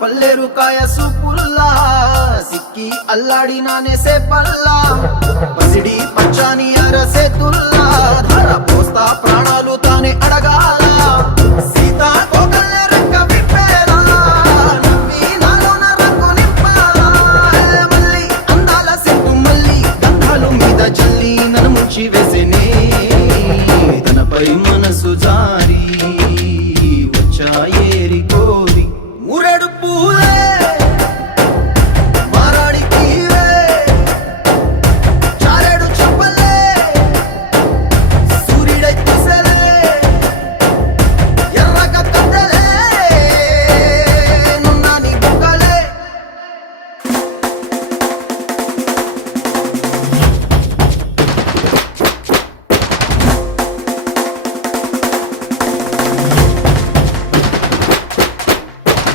పల్లెరు కాయ సూపుల్లా సిక్కి అల్లాడినానే సేపల్లా పసిడి పచ్చాని అరసేతుల్లా ధర పోస్తా ప్రాణాలు తానే అడగాల సీతా